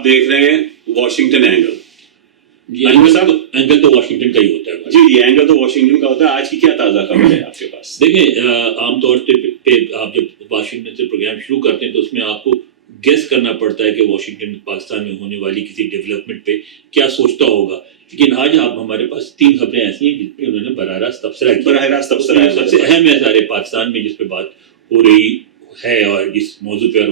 آپ دیکھ رہے ہیں واشنگٹن اینگل. اینگل تو واشنگٹن کا ہی ہوتا ہے. جی یہ اینگل تو واشنگٹن کا ہوتا ہے. آج کی کیا تازہ خبر ہے آپ کے پاس؟ دیکھیں عام طور پہ آپ جب واشنگٹن سے پروگرام شروع کرتے ہیں تو اس میں آپ کو گیس کرنا پڑتا ہے کہ واشنگٹن پاکستان میں ہونے والی کسی ڈیولپمنٹ پہ کیا سوچتا ہوگا. لیکن آج آپ ہمارے پاس 3 خبریں ایسی ہیں جس پہ انہوں نے براہ راست تبصرہ کیا. سب سے اہم ہے سارے پاکستان میں جس پہ بات ہو رہی ہے اور جس موضوع پہ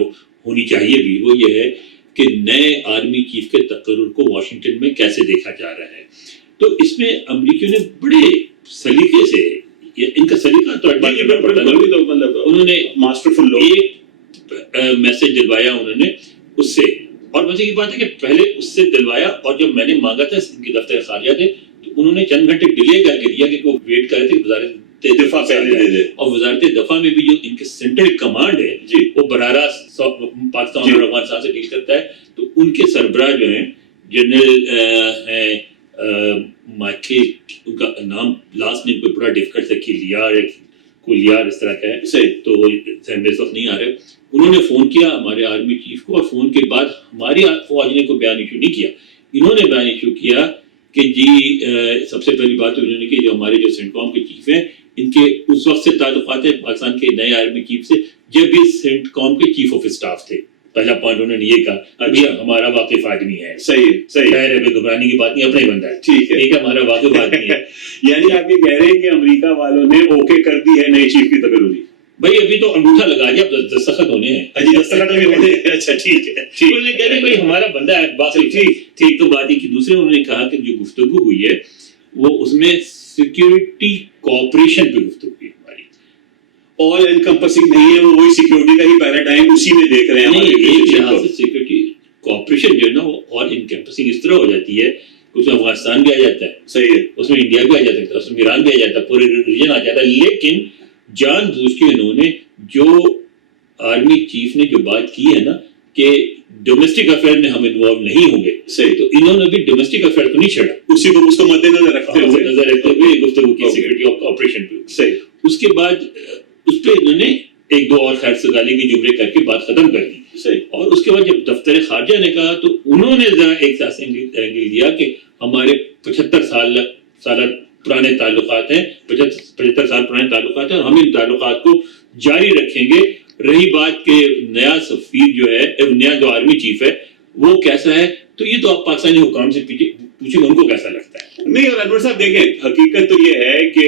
ہونی چاہیے بھی، وہ یہ ہے کہ نئے آرمی چیف کے تقرر کو واشنگٹن میں کیسے دیکھا جا رہا ہے. تو اس میں امریکیوں نے بڑے سلیقے سے، ان کا سلیقہ تو انہوں نے ماسٹرفل ایک میسج دلوایا انہوں نے اس سے. اور مزے کی بات ہے کہ پہلے اس سے دلوایا اور جب میں نے مانگا تھا ان کے دفتر خارجہ سے تو انہوں نے چند گھنٹے ڈیلے کر کے دیا کہ وہ ویٹ کر رہے تھے وزارت دفاع سے. اور وزارت دفاع میں بھی جو ان کے سینٹرل کمانڈ ہے وہ براہ راست پاکستان اور افغانستان سے ڈیل کرتا ہے. تو ان کے سربراہ جو ہیں جنرل ہیں مائیکل، ان کا نام لاسٹ نیم پہ بڑا ڈفیکلٹ ہے، کولیار اس طرح کا ہے تو میرے وقت نہیں آ رہے. انہوں نے فون کیا ہمارے آرمی چیف کو اور فون کے بعد ہماری فوج نے کوئی بیان ایشو نہیں کیا. انہوں نے بیان ایشو کیا کہ جی سب سے پہلی بات انہوں نے کہ جو ہمارے جو سینٹ کام کے چیف ہیں ان کے اس وقت سے تعلقات ہیں پاکستان کے نئے آرمی چیف سے جب یہ سینٹ کام کے چیف آف اسٹاف تھے. پہلا پوائنٹ انہوں نے یہ کہا ابھی ہمارا واقف آدمی ہے. صحیح ہے، گھبرانے کی بات نہیں، اپنا ہی بندہ ہے. ٹھیک ہے ہمارا واقف آدمی ہے. یعنی آپ یہ کہہ رہے ہیں کہ امریکہ والوں نے اوکے کر دی ہے نئے چیف کی تقرری. بھائی ابھی تو انگوٹھا لگا دیا، اب دستخط ہونے ہیں. اچھا ٹھیک ہے. انہوں نے کہا بھائی ہمارا بندہ ہے باقی ٹھیک. تو بات یہ کہ دوسرے انہوں نے کہا کہ جو گفتگو ہوئی ہے وہ اس میں سیکیورٹی کوآپریشن پہ گفتگو ہوئی ہماری. آل انکمپسنگ نہیں ہے، وہ وہی سیکیورٹی کا ہی پیراڈائم اسی میں دیکھ رہے ہیں. ایک لحاظ سے سیکیورٹی کوآپریشن جو ہے نا وہ آل انکمپسنگ اس طرح ہو جاتی ہے کہ اس میں افغانستان بھی آ جاتا ہے. صحیح ہے. اس میں انڈیا بھی آ جاتا ہے، اس میں ایران بھی آ جاتا ہے، پورے ریجن آ جاتا ہے. لیکن جان بوجھ کے انہوں نے جو آرمی چیف نے جو بات کی ہے نا کہ ڈومیسٹک افیئر میں ہم انوالو نہیں ہوں گے، صحیح، تو انہوں نے بھی ڈومیسٹک افیئر کو نہیں چھڑا، اسی کو اس کو مد نظر رکھتے ہوئے گفتگو کی سیکورٹی آف آپریشن پہ. صحیح. اس کے بعد اس پہ انہوں نے 1-2 اور خیر سگالی کے جملے کر کے بات ختم کر دی. صحیح. اور اس کے بعد جب دفتر خارجہ نے کہا تو انہوں نے ذرا ایک ساتھ اینگل دیا کہ ہمارے 75 سال پرانے تعلقات ہیں، 75 سال پرانے تعلقات ہیں اور ہم ان تعلقات کو جاری رکھیں گے. رہی بات کہ نیا سفیر جو ہے، نیا جو آرمی چیف ہے وہ کیسا ہے، تو یہ تو آپ پاکستانی حکام سے پوچھیں ان کو کیسا لگتا ہے. نہیں، اور انور صاحب دیکھیں حقیقت تو یہ ہے کہ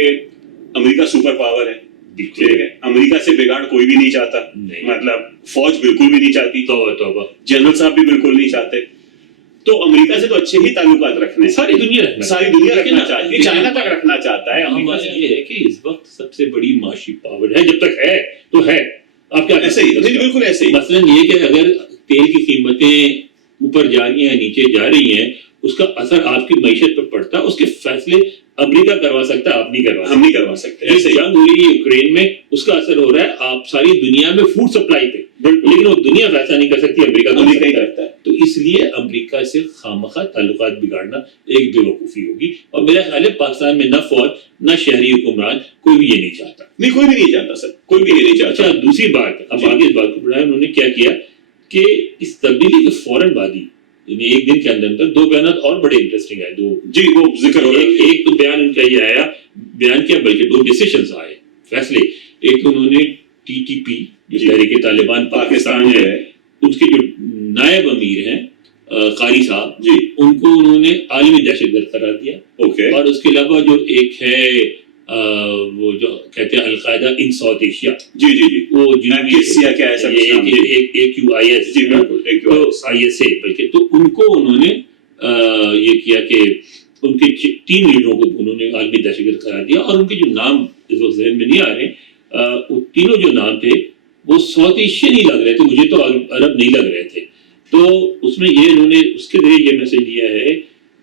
امریکہ سپر پاور ہے. ٹھیک ہے، امریکہ سے بگاڑ کوئی بھی نہیں چاہتا، مطلب فوج بالکل بھی نہیں چاہتی، توبہ جنرل صاحب بھی بالکل نہیں چاہتے. تو امریکہ سے تو اچھے ہی تعلقات رکھنے، ساری دنیا رکھنا چاہتی ہے، چائنا تک رکھنا چاہتا ہے. یہ ہے کہ اس وقت سب سے بڑی معاشی پاور ہے، جب تک ہے تو ہے. آپ کیا ایسے ہی؟ بالکل ایسے ہی. مثلاً یہ کہ اگر تیل کی قیمتیں اوپر جا رہی ہیں نیچے جا رہی ہیں اس کا اثر آپ کی معیشت پر پڑتا ہے. اس کے فیصلے امریکہ کروا سکتا ہے، آپ نہیں کروا سکتے. جنگ ہو رہی ہے یوکرین میں، اس کا اثر ہو رہا ہے آپ ساری دنیا میں فوڈ سپلائی پہ، لیکن وہ دنیا فیصلہ نہیں کر سکتی، امریکہ ہی کرتا ہے. تو اس لیے امریکہ سے خامخواہ تعلقات بگاڑنا ایک بے وقوفی ہوگی. اور میرا خیال ہے پاکستان میں نہ فوج نہ شہری حکمران کوئی بھی یہ نہیں چاہتا. نہیں، کوئی بھی نہیں چاہتا سر، کوئی بھی یہ نہیں چاہتا. اچھا دوسری بات، اب آگے اس بات کو بڑھایا انہوں نے کیا کیا کہ اس تبدیلی کے فوراً بعد ہی یعنی ایک دن کے اندر 2 بیانات اور بڑے انٹرسٹنگ آئے. جی وہ ذکر ہو رہا ہے. ایک تو بیان ان کا یہ آیا، بیان کیا بلکہ 2 ڈیسیشنز آئے، فیصلے. ایک تو انہوں نے TTP جو تحریک طالبان پاکستان ہے اس کے جو نائب امیر ہیں قاری صاحب، جی ان کو انہوں نے عالمی دہشت گرد قرار دیا. اور اس کے علاوہ جو ایک ہے وہ جو کہتے ہیں القاعدہ ان ساؤتھ ایشیا، جی وہ AQIS بلکہ، تو ان کو انہوں نے یہ کیا کہ ان کے 3 لیڈروں کو انہوں نے عالمی دہشت گرد قرار دیا. اور ان کے جو نام اس وقت ذہن میں نہیں آ رہے، وہ تینوں جو نام تھے وہ ساؤتھ ایشین ہی لگ رہے تھے، مجھے تو عرب نہیں لگ رہے تھے. تو اس میں یہ انہوں نے اس کے ذریعے یہ میسج دیا ہے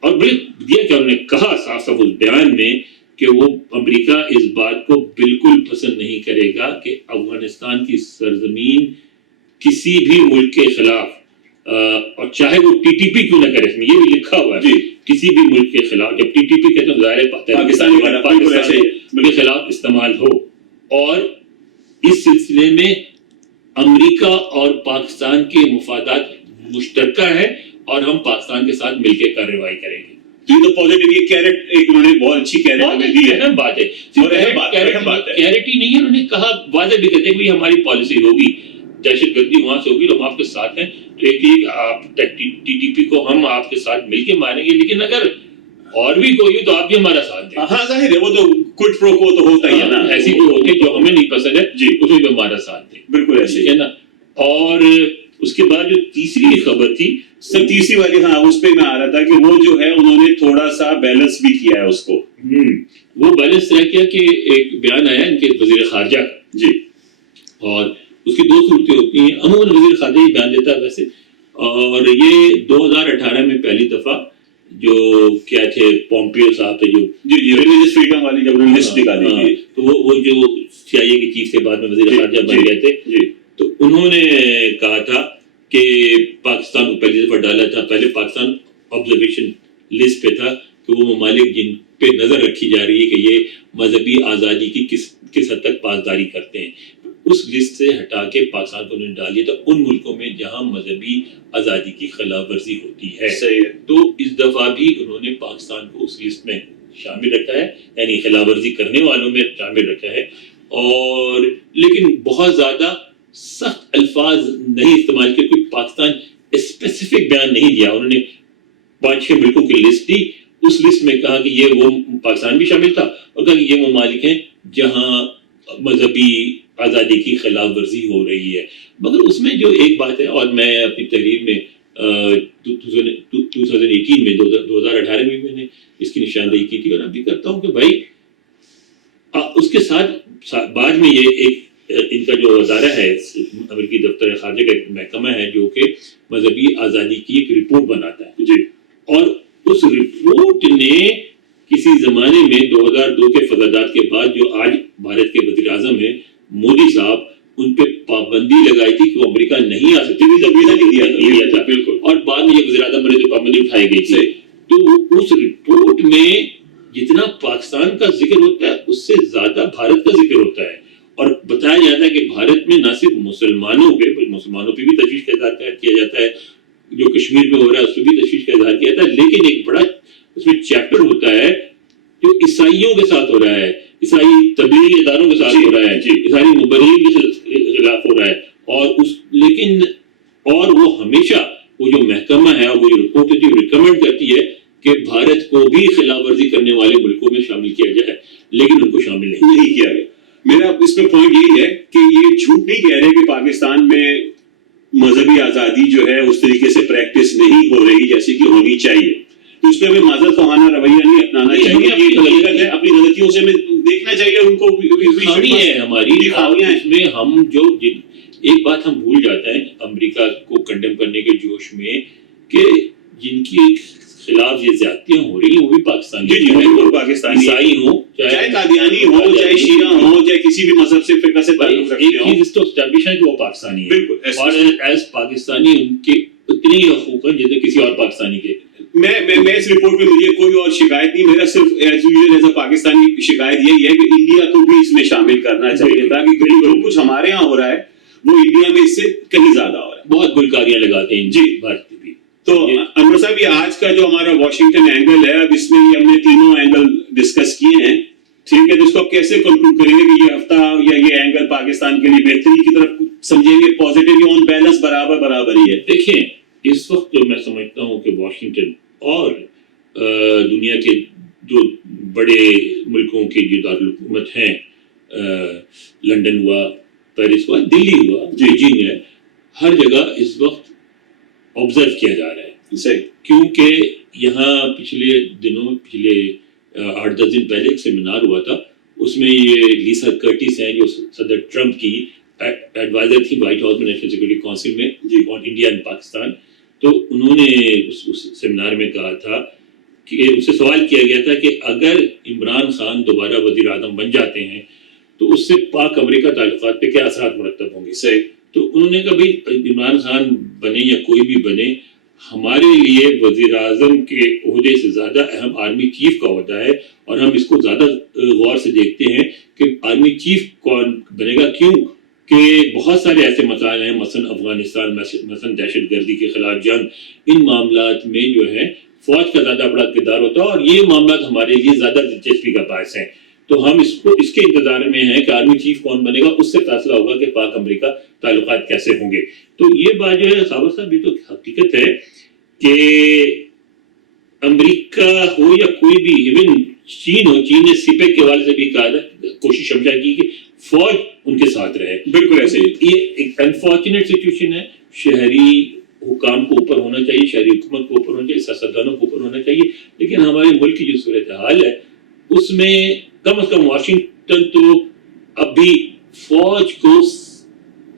اور بڑے دیا کہ انہوں نے کہا صاف صاف اس بیان میں کہ وہ امریکہ اس بات کو بالکل پسند نہیں کرے گا کہ افغانستان کی سرزمین کسی بھی ملک کے خلاف، اور چاہے وہ TTP کیوں نہ کرے، اس میں یہ بھی لکھا ہوا ہے کسی بھی ملک کے خلاف. جب TTP کہتے ہیں ظاہر پاکستان کے خلاف استعمال ہو. اور اس سلسلے میں امریکہ اور پاکستان کے مفادات مشترکہ ہے اور ہم پاکستان کے ساتھ مل کے کارروائی کریں گے. یہ تو پازیٹیو یہ کیرٹ ایک انہوں نے بہت اچھی کیرٹ ہمیں دی ہے. اہم بات ہے, کلیئرٹی نہیں ہے, انہوں نے کہا واضح بھی کرتے کہ ہماری پالیسی ہوگی, دہشت گردی وہاں سے ہوگی تو ہم آپ کے ساتھ ہیں. تو ایک آپ ٹی ٹی پی کو ہم آپ کے ساتھ مل کے ماریں گے, لیکن اگر اور بھی کوئی ہو تو آپ بھی ہمارا ساتھ دیں. ہاں ظاہر ہے, وہ تو کٹ پرو کو تو ہوتا ہی ہے نا, ایسی کوئی ہوتی ہے جو ہمیں نہیں پسند ہے جی اس میں بھی ہمارا ساتھ دیں. بالکل ایسے ہے نا. اور اس کے بعد جو تیسری خبر تھی سر, تیسری والی, ہاں اس پہ میں آ رہا تھا کہ وہ جو ہے انہوں نے تھوڑا سا بیلنس بھی کیا ہے اس کو. وہ بیلنس طرح کیا کہ ایک بیان آیا ان کے وزیر خارجہ کا جی, اور اس کی دو صورتیں ہوتی ہیں. عموماً وزیر خارجہ ہی بیان دیتا ہے ویسے, اور یہ 2018 میں پہلی دفعہ جو کیا تھے پومپیو صاحب تھے جو ریلیجس فریڈم والی جب انہوں نے لسٹ نکالی تھی, تو وہ جو سی آئی اے کے چیف تھے بعد میں وزیر خارجہ بن گئے تھے, تو انہوں نے کہا تھا کہ پاکستان کو پہلی دفعہ ڈالا تھا, پہلے پاکستان آبزرویشن لسٹ پہ تھا کہ وہ ممالک جن پہ نظر رکھی جا رہی ہے کہ یہ مذہبی آزادی کی کس حد تک پاسداری کرتے ہیں, اس لسٹ سے ہٹا کے پاکستان کو انہوں نے ڈال دیا تھا ان ملکوں میں جہاں مذہبی آزادی کی خلاف ورزی ہوتی ہے. صحیح ہے. تو اس دفعہ بھی انہوں نے پاکستان کو اس لسٹ میں شامل رکھا ہے, یعنی خلاف ورزی کرنے والوں میں شامل رکھا ہے. اور لیکن بہت زیادہ سخت الفاظ نہیں استعمال کیے, کوئی پاکستان اسپیسیفک بیان نہیں دیا. انہوں نے 5-6 ملکوں کی لسٹ دی, اس لسٹ میں کہا کہ یہ وہ پاکستان بھی شامل تھا, اور کہا کہ یہ ممالک ہیں جہاں مذہبی آزادی کی خلاف ورزی ہو رہی ہے. مگر اس میں جو ایک بات ہے, اور میں اپنی تحریر میں 2018 میں میں نے اس کی نشاندہی کی تھی, اور اب بھی کرتا ہوں کہ بھائی اس کے ساتھ بعد میں یہ ایک ان کا جو ادارہ ہے امریکی دفتر خارجہ کا ایک محکمہ ہے جو کہ مذہبی آزادی کی ایک رپورٹ بناتا ہے جی, اور اس رپورٹ نے کسی زمانے میں 2002 کے فسادات کے بعد جو آج بھارت کے وزیر اعظم ہیں مودی صاحب, ان پہ پابندی لگائی تھی کہ وہ امریکہ نہیں آ سکتے, ویزا نہیں دیا تھا بالکل, اور بعد میں یہ وزیر اعظم بنے تو پابندی اٹھائی گئی تھی. تو اس رپورٹ میں جتنا پاکستان کا ذکر ہوتا ہے اس سے زیادہ بھارت کا ذکر ہوتا ہے, اور بتایا جاتا ہے کہ بھارت میں نہ صرف مسلمانوں پہ بھی تشویش کا اظہار کیا جاتا ہے, جو کشمیر میں ہو رہا ہے اس پہ بھی تشویش کا اظہار کیا جاتا ہے, لیکن ایک بڑا اس میں چیپٹر ہوتا ہے جو عیسائیوں کے ساتھ ہو رہا ہے, عیسائی تبلیغی اداروں کے ساتھ ہو رہا ہے, عیسائی مبررین کے خلاف ہو رہا ہے, اور وہ ہمیشہ وہ جو محکمہ ہے وہ جو رپورٹ ہوتی ہے وہ ریکمینڈ کرتی ہے کہ بھارت کو بھی خلاف ورزی کرنے والے ملکوں میں شامل کیا جائے, لیکن ان کو شامل نہیں کیا گیا. میرا اس پہ پوائنٹ یہی ہے کہ یہ جھوٹ نہیں کہہ رہے کہ پاکستان میں مذہبی آزادی جو ہے اس طریقے سے پریکٹس نہیں ہو رہی جیسے کہ ہونی چاہیے, تو اس پہ ہمیں معذرت خواہانہ رویہ نہیں اپنانا چاہیے. یہ حقیقت ہے, اپنی غلطیوں سے ہمیں دیکھنا چاہیے, ان کو خامی ہے ہماری خامیاں. اس میں ہم جو ایک بات ہم بھول جاتے ہیں امریکہ کو کنڈیم کرنے کے جوش میں کہ جن کی خلاف یہ زیادتیاں ہو رہی ہیں وہ بھی پاکستانی عیسائی ہوں, چاہے قادیانی ہو, چاہے شیعہ ہو, چاہے کسی بھی مذہب سے فرقہ سے تعلق رکھتے ہوں, ایک چیز تو اسٹیبلش ہے کہ وہ پاکستانی ہیں, بالکل, اور ایز پاکستانی ان کے اتنے ہی حقوق ہیں جتنے کسی اور پاکستانی کے. میں اس رپورٹ میں مجھے کوئی اور شکایت نہیں, میرا صرف ایز اے پاکستانی شکایت یہی ہے کہ انڈیا کو بھی اس میں شامل کرنا چاہیے تاکہ جو کچھ ہمارے یہاں ہو رہا ہے وہ انڈیا میں اس سے کہیں زیادہ ہو رہا ہے. بہت گلکاریاں لگاتے ہیں جی بھارت بھی. تو انور صاحب یہ آج کا جو ہمارا واشنگٹن اینگل ہے, اب اس میں ہم نے تینوں اینگل ڈسکس کیے ہیں, ٹھیک ہے, تو اس کو کیسے کنکلوڈ کریں گے کہ یہ ہفتہ یا یہ اینگل پاکستان کے لیے بہتری کی طرف سمجھیں گے, پازیٹیو آن بیلنس برابر ہی ہے. دیکھیں اس وقت جو میں سمجھتا ہوں کہ واشنگٹن اور دنیا کے جو بڑے ملکوں کی جو دارالحکومت ہیں, لندن ہوا, پیرس ہوا, دلی ہوا, بیجنگ ہے, ہر جگہ اس وقت آبزرو کیا جا رہا ہے, کیونکہ یہاں پچھلے 8-10 دن پہلے ایک سیمینار ہوا تھا, اس میں یہ لیسا کرٹس ہیں جو صدر ٹرمپ کی ایڈوائزر تھی وائٹ ہاؤس میں نیشنل سیکورٹی کونسل میں آن انڈیا اینڈ پاکستان. تو انہوں نے اس سیمینار میں کہا تھا کہ اس سے سوال کیا گیا تھا کہ اگر عمران خان دوبارہ وزیر اعظم بن جاتے ہیں تو اس سے پاک امریکہ تعلقات پہ کیا اثرات مرتب ہوں گے. تو انہوں نے کہا بھائی عمران خان بنے یا کوئی بھی بنے, ہمارے لیے وزیر اعظم کے عہدے سے زیادہ اہم آرمی چیف کا عہدہ ہے, اور ہم اس کو زیادہ غور سے دیکھتے ہیں کہ آرمی چیف کون بنے گا. کیوں کہ بہت سارے ایسے مسائل ہیں، مثلا افغانستان، مثلا دہشت گردی کے خلاف جنگ، ان معاملات میں جو ہے فوج کا زیادہ بڑا کردار ہوتا ہے، اور یہ معاملات ہمارے لیے زیادہ دلچسپی کا باعث ہیں. تو ہم اس کے انتظار میں ہیں کہ آرمی چیف کون بنے گا، اس سے فیصلہ ہوگا کہ پاک امریکہ تعلقات کیسے ہوں گے. تو یہ بات جو ہے خاور صاحب، یہ تو حقیقت ہے کہ امریکہ ہو یا کوئی بھی، ایون چین ہو، چین نے سپیک کے حوالے سے بھی کہا تھا، کوشش ہمیشہ کی کہ فوج ان کے ساتھ رہے. بالکل ایسے ہی. یہ ایک انفارچونیٹ سچویشن ہے. شہری حکام کو اوپر ہونا چاہیے، شہری حکومت کو اوپر ہونا چاہیے، سیاستدانوں کو اوپر ہونا چاہیے، لیکن ہمارے ملک کی جو صورتحال ہے اس میں کم از کم واشنگٹن تو اب بھی فوج کو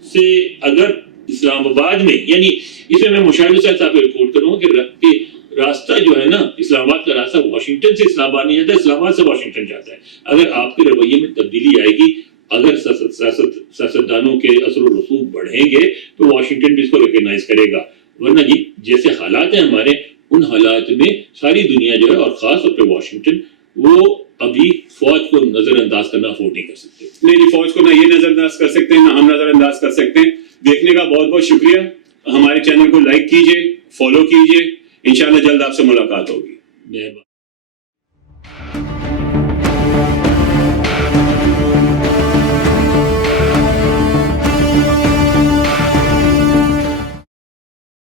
سے اگر اسلام آباد میں، یعنی اس میں مشاہد صاحب کو رپورٹ کروں گا کہ راستہ جو ہے نا، اسلام آباد کا راستہ واشنگٹن سے اسلام آباد نہیں جاتا، اسلام آباد سے واشنگٹن جاتا ہے. اگر آپ کے رویے میں تبدیلی آئے گی، اگر سیاستدانوں کے اثر و رسوخ بڑھیں گے تو واشنگٹن بھی اس کو ریکگنائز کرے گا. ورنہ جی جیسے حالات ہیں ہمارے، ان حالات میں ساری دنیا جو ہے اور خاص طور پہ واشنگٹن، وہ ابھی فوج کو نظر انداز کرنا افورڈ نہیں کر سکتے. نہیں، فوج کو نہ یہ نظر انداز کر سکتے ہیں، نہ ہم نظر انداز کر سکتے ہیں. دیکھنے کا بہت بہت شکریہ. ہمارے چینل کو لائک کیجیے، فالو کیجیے. انشاءاللہ جلد آپ سے ملاقات ہوگی.